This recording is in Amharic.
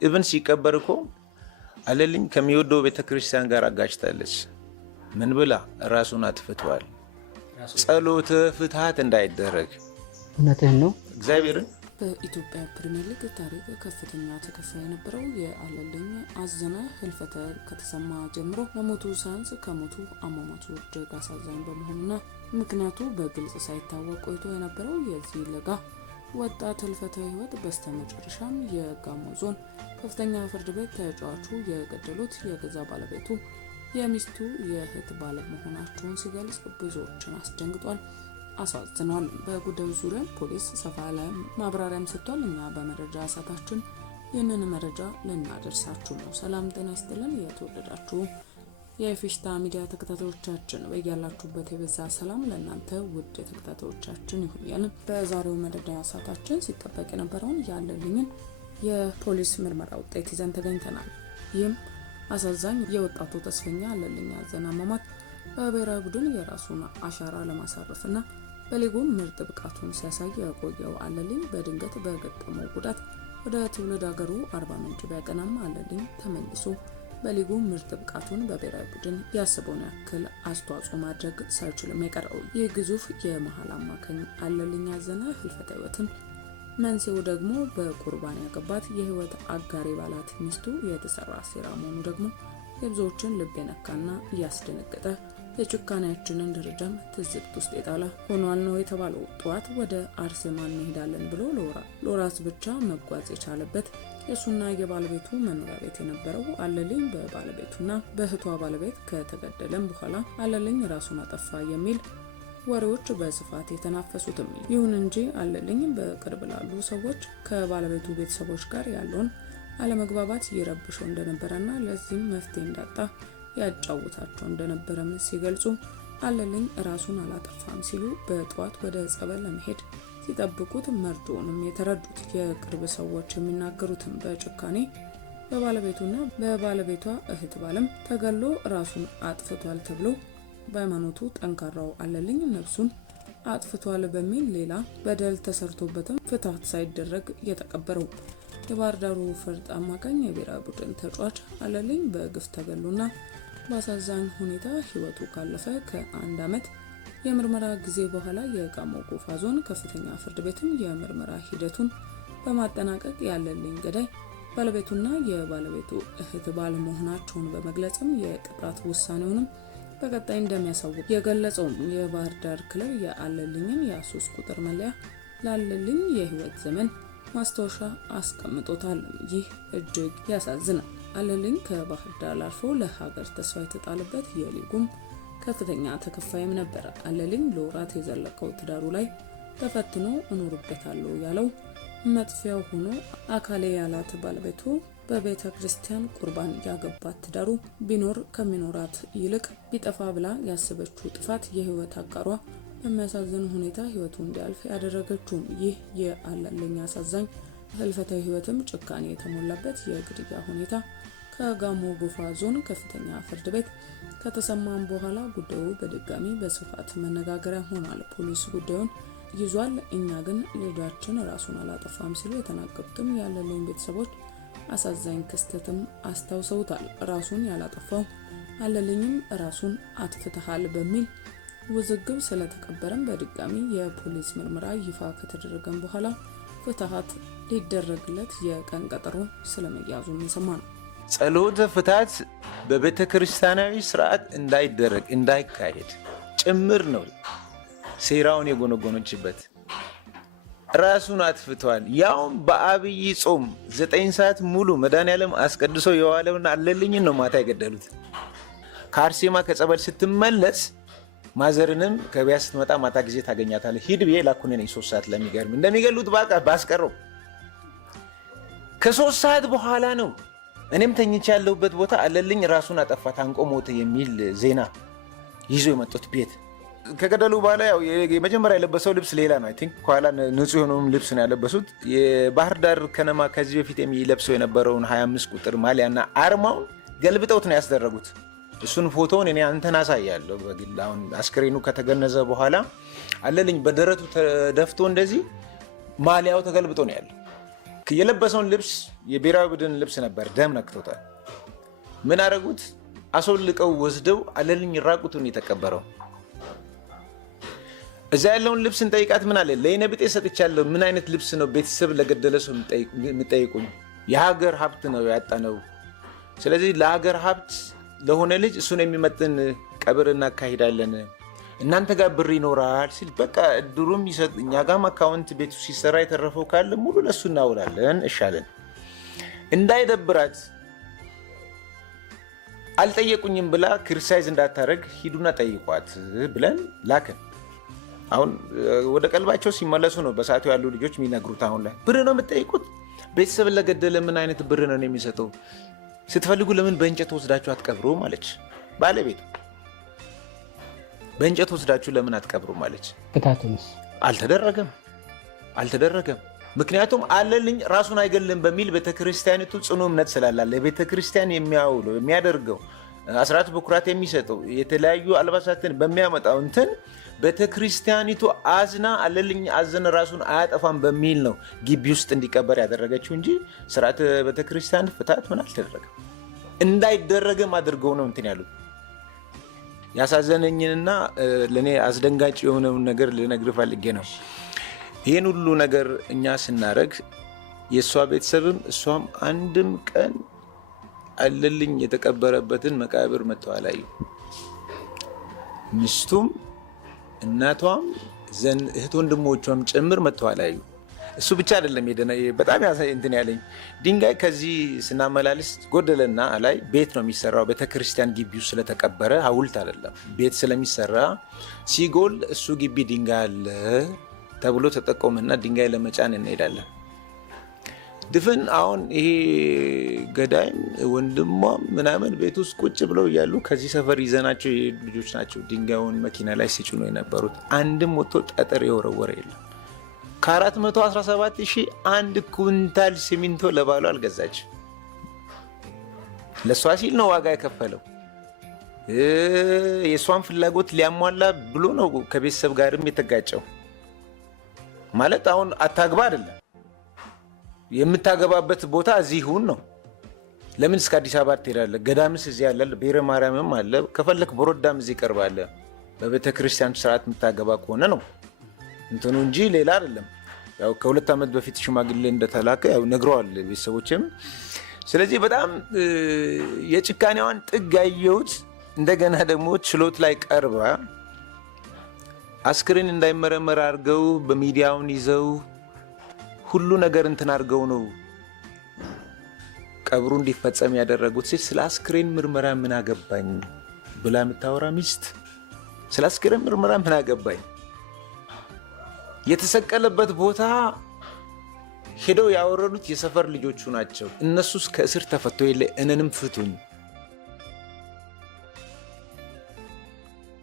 ኢቭን ሲቀበር እኮ አለልኝ ከሚወደው ቤተክርስቲያን ጋር አጋጭታለች። ምን ብላ ራሱን አጥፍቷል። ጸሎተ ፍትሃት እንዳይደረግ እውነትህን ነው። እግዚአብሔርን በኢትዮጵያ ፕሪሚየር ሊግ ታሪክ ከፍተኛ ተከፋይ የነበረው የአለልኝ አዘነ ህልፈተ ከተሰማ ጀምሮ ለሞቱ ሳያንስ ከሞቱ አሟሟቱ እጅግ አሳዛኝ በመሆኑና ምክንያቱ በግልጽ ሳይታወቅ ቆይቶ የነበረው የዚህ ለጋ ወጣት ህልፈተ ህይወት በስተመጨረሻም የጋሞ ዞን ከፍተኛ ፍርድ ቤት ተጫዋቹ የገደሉት የገዛ ባለቤቱ የሚስቱ የእህት ባለመሆናቸውን ሲገልጽ ብዙዎችን አስደንግጧል፣ አሳዝኗል። በጉዳዩ ዙሪያ ፖሊስ ሰፋ ያለ ማብራሪያም ሰጥቷል። እኛ በመረጃ ሰዓታችን ይህንን መረጃ ልናደርሳችሁ ነው። ሰላም ጤና ይስጥልን። የተወደዳችሁ የፊሽታ ሚዲያ ተከታታዮቻችን በያላችሁበት የበዛ ሰላም ለእናንተ ውድ ተከታታዮቻችን ይሁን። በዛሬው መረጃ ሰዓታችን ሲጠበቅ የነበረውን ያለልኝን የፖሊስ ምርመራ ውጤት ይዘን ተገኝተናል። ይህም አሳዛኝ የወጣቱ ተስፈኛ አለልኝ አዘነ አሟሟት በብሔራዊ ቡድን የራሱን አሻራ ለማሳረፍና በሊጉም ምርጥ ብቃቱን ሲያሳይ የቆየው አለልኝ በድንገት በገጠመው ጉዳት ወደ ትውልድ ሀገሩ አርባ ምንጭ ቢያቀናም አለልኝ ተመልሶ በሊጉ ምርጥ ብቃቱን በብሔራዊ ቡድን ያሰበውን ያክል አስተዋጽኦ ማድረግ ሳይችልም የቀረው ይህ ግዙፍ የመሃል አማካኝ አለልኝ አዘነ ህልፈተ ህይወትን መንስኤው ደግሞ በቁርባን ያገባት የህይወት አጋሪ ባላት ሚስቱ የተሰራ ሴራ መሆኑ ደግሞ የብዙዎችን ልብ የነካና እያስደነገጠ የጭካኔያችንን ደረጃም ትዝብት ውስጥ የጣለ ሆኗል ነው የተባለው። ጠዋት ወደ አርሴማ እንሄዳለን ብሎ ለወራት ብቻ መጓዝ የቻለበት የሱና የባለቤቱ መኖሪያ ቤት የነበረው አለልኝ በባለቤቱና በእህቷ ባለቤት ከተገደለም በኋላ አለልኝ ራሱን አጠፋ የሚል ወሬዎች በስፋት የተናፈሱትም። ይሁን እንጂ አለልኝ በቅርብ ላሉ ሰዎች ከባለቤቱ ቤተሰቦች ጋር ያለውን አለመግባባት ይረብሸው እንደነበረና ለዚህም መፍትሄ እንዳጣ ያጫውታቸው እንደነበረም ሲገልጹ አለልኝ ራሱን አላጠፋም ሲሉ በጠዋት ወደ ጸበል ለመሄድ ሲጠብቁት መርዶንም የተረዱት የቅርብ ሰዎች የሚናገሩትን በጭካኔ በባለቤቱና በባለቤቷ እህት ባለም ተገሎ ራሱን አጥፍቷል ተብሎ በሃይማኖቱ ጠንካራው አለልኝ ነፍሱን አጥፍቷል በሚል ሌላ በደል ተሰርቶበትም ፍትሃት ሳይደረግ የተቀበረው የባህር ዳሩ ፈርጥ አማካኝ የብሔራዊ ቡድን ተጫዋች አለልኝ በግፍ ተገሎና በአሳዛኝ ሁኔታ ህይወቱ ካለፈ ከአንድ ዓመት የምርመራ ጊዜ በኋላ የጋሞ ጎፋ ዞን ከፍተኛ ፍርድ ቤትም የምርመራ ሂደቱን በማጠናቀቅ ያለልኝ ገዳይ ባለቤቱና የባለቤቱ እህት ባለመሆናቸውን በመግለጽም የቅጣት ውሳኔውንም በቀጣይ እንደሚያሳውቅ የገለጸው የባህር ዳር ክለብ የአለልኝን የ3 ቁጥር መለያ ላለልኝ የህይወት ዘመን ማስታወሻ አስቀምጦታል። ይህ እጅግ ያሳዝናል። አለልኝ ከባህር ዳር አልፎ ለሀገር ተስፋ የተጣለበት የሊጉም ከፍተኛ ተከፋይም ነበር። አለልኝ ለወራት የዘለቀው ትዳሩ ላይ ተፈትኖ እኖርበታለሁ ያለው መጥፊያው ሆኖ አካሌ ያላት ባለቤቱ በቤተ ክርስቲያን ቁርባን ያገባት ትዳሩ ቢኖር ከሚኖራት ይልቅ ቢጠፋ ብላ ያሰበችው ጥፋት የህይወት አጋሯ በሚያሳዝን ሁኔታ ህይወቱ እንዲያልፍ ያደረገችው ይህ የአለልኝ አሳዛኝ ህልፈተ ህይወትም ጭካኔ የተሞላበት የግድያ ሁኔታ ከጋሞ ጎፋ ዞን ከፍተኛ ፍርድ ቤት ከተሰማም በኋላ ጉዳዩ በድጋሚ በስፋት መነጋገሪያ ሆኗል። ፖሊስ ጉዳዩን ይዟል። እኛ ግን ልጃችን ራሱን አላጠፋም ሲሉ የተናገሩትም ያለልኝ ቤተሰቦች አሳዛኝ ክስተትም አስታውሰውታል። ራሱን ያላጠፋው አለልኝም ራሱን አጥፍተሃል በሚል ውዝግብ ስለተቀበረም በድጋሚ የፖሊስ ምርመራ ይፋ ከተደረገም በኋላ ፍትሃት ሊደረግለት የቀን ቀጠሮ ስለመያዙ የሰማ ነው። ጸሎተ ፍትሃት በቤተክርስቲያናዊ ስርዓት እንዳይደረግ እንዳይካሄድ ጭምር ነው ሴራውን የጎነጎነችበት። ራሱን አጥፍቷል። ያውም በአብይ ጾም 9 ሰዓት ሙሉ መድኃኔዓለም አስቀድሶ የዋለውን አለልኝን ነው ማታ የገደሉት። ከአርሴማ ከጸበል ስትመለስ ማዘርንም ከቢያ ስትመጣ ማታ ጊዜ ታገኛታለህ ሂድ ብዬ ላኩኔ ነኝ 3 ሰዓት ለሚገርም እንደሚገሉት ባስቀረው ከ3 ሰዓት በኋላ ነው እኔም ተኝቼ ያለሁበት ቦታ አለልኝ ራሱን አጠፋ ታንቆ ሞተ የሚል ዜና ይዞ የመጡት ቤት ከገደሉ በኋላ ያው የመጀመሪያ የለበሰው ልብስ ሌላ ነው። አይ ቲንክ ኋላ ንጹህ የሆነው ልብስ ነው ያለበሱት። የባህር ዳር ከነማ ከዚህ በፊት የሚለብሰው የነበረውን 25 ቁጥር ማሊያና አርማውን ገልብጠውት ነው ያስደረጉት። እሱን ፎቶውን እኔ አንተን አሳያለሁ በግል። አሁን አስክሬኑ ከተገነዘ በኋላ አለልኝ በደረቱ ተደፍቶ እንደዚህ ማሊያው ተገልብጦ ነው ያለው። የለበሰውን ልብስ የብሔራዊ ቡድን ልብስ ነበር፣ ደም ነክቶታል። ምን አደረጉት? አስወልቀው ወስደው አለልኝ ራቁቱን የተቀበረው። እዛ ያለውን ልብስ እንጠይቃት ምን አለ? ለይነብጤ ሰጥቻለሁ። ምን አይነት ልብስ ነው ቤተሰብ ለገደለ ሰው የምጠይቁኝ? የሀገር ሀብት ነው ያጣነው። ስለዚህ ለሀገር ሀብት ለሆነ ልጅ እሱን የሚመጥን ቀብር እናካሂዳለን፣ እናንተ ጋር ብር ይኖራል ሲል በቃ እድሩም ይሰጥ፣ እኛ ጋም አካውንት ቤቱ ሲሰራ የተረፈው ካለ ሙሉ ለሱ እናውላለን እሻለን። እንዳይደብራት አልጠየቁኝም ብላ ክሪቲሳይዝ እንዳታረግ ሂዱና ጠይቋት ብለን ላክን። አሁን ወደ ቀልባቸው ሲመለሱ ነው በሰዓቱ ያሉ ልጆች የሚነግሩት። አሁን ላይ ብር ነው የምትጠይቁት? ቤተሰብ ለገደለ ምን አይነት ብር ነው የሚሰጠው? ስትፈልጉ ለምን በእንጨት ወስዳችሁ አትቀብሩም አለች ባለቤቱ። በእንጨት ወስዳችሁ ለምን አትቀብሩም አለች። ፍታቱንስ አልተደረገም። ምክንያቱም አለልኝ ራሱን አይገልም በሚል ቤተክርስቲያኒቱ ጽኑ እምነት ስላላለ ቤተክርስቲያን የሚያውለው የሚያደርገው አስራት በኩራት የሚሰጠው የተለያዩ አልባሳትን በሚያመጣው እንትን ቤተክርስቲያኒቱ አዝና አለልኝ አዘነ ራሱን አያጠፋም በሚል ነው ግቢ ውስጥ እንዲቀበር ያደረገችው እንጂ ስርዓት ቤተክርስቲያን ፍታት ምን አልተደረገም። እንዳይደረግም አድርገው ነው እንትን ያሉት። ያሳዘነኝንና ለእኔ አስደንጋጭ የሆነውን ነገር ልነግርህ ፈልጌ ነው። ይህን ሁሉ ነገር እኛ ስናደርግ የእሷ ቤተሰብም እሷም አንድም ቀን አለልኝ የተቀበረበትን መቃብር መጥተው አላዩ። ሚስቱም እናቷም እህት ወንድሞቿም ጭምር መጥተው አላዩ። እሱ ብቻ አይደለም በጣም እንትን ያለኝ ድንጋይ ከዚህ ስናመላልስ ጎደለና ላይ ቤት ነው የሚሰራው። ቤተክርስቲያን ግቢው ስለተቀበረ ሐውልት አይደለም ቤት ስለሚሰራ ሲጎል እሱ ግቢ ድንጋይ አለ ተብሎ ተጠቆመና ድንጋይ ለመጫን እንሄዳለን። ድፍን አሁን ይሄ ገዳይም ወንድሟም ምናምን ቤት ውስጥ ቁጭ ብለው እያሉ ከዚህ ሰፈር ይዘናቸው ልጆች ናቸው ድንጋዩን መኪና ላይ ሲጭኑ የነበሩት። አንድም ወጥቶ ጠጠር የወረወረ የለም። ከ417,000 1 ኩንታል ሲሚንቶ ለባሉ አልገዛች። ለእሷ ሲል ነው ዋጋ የከፈለው። የእሷን ፍላጎት ሊያሟላ ብሎ ነው ከቤተሰብ ጋርም የተጋጨው። ማለት አሁን አታግባ አይደለም የምታገባበት ቦታ እዚህ ይሁን ነው። ለምን እስከ አዲስ አበባ ትሄዳለህ? ገዳምስ እዚህ ያለ ብሔረ ማርያምም አለ። ከፈለክ ቦሮዳም እዚህ ይቀርባል። በቤተ ክርስቲያን ስርዓት የምታገባ ከሆነ ነው እንትኑ እንጂ ሌላ አይደለም። ያው ከ2 ዓመት በፊት ሽማግሌ እንደተላከ ያው ነግረዋል ቤተሰቦችም። ስለዚህ በጣም የጭካኔዋን ጥግ ያየሁት። እንደገና ደግሞ ችሎት ላይ ቀርባ አስክሬን እንዳይመረመር አድርገው በሚዲያውን ይዘው ሁሉ ነገር እንትን አድርገው ነው ቀብሩ እንዲፈጸም ያደረጉት። ስለ አስክሬን ምርመራ ምን አገባኝ ብላ የምታወራ ሚስት ስለ አስክሬን ምርመራ ምን አገባኝ? የተሰቀለበት ቦታ ሄደው ያወረዱት የሰፈር ልጆቹ ናቸው። እነሱስ ከእስር ተፈቶ የለ እነንም ፍቱኝ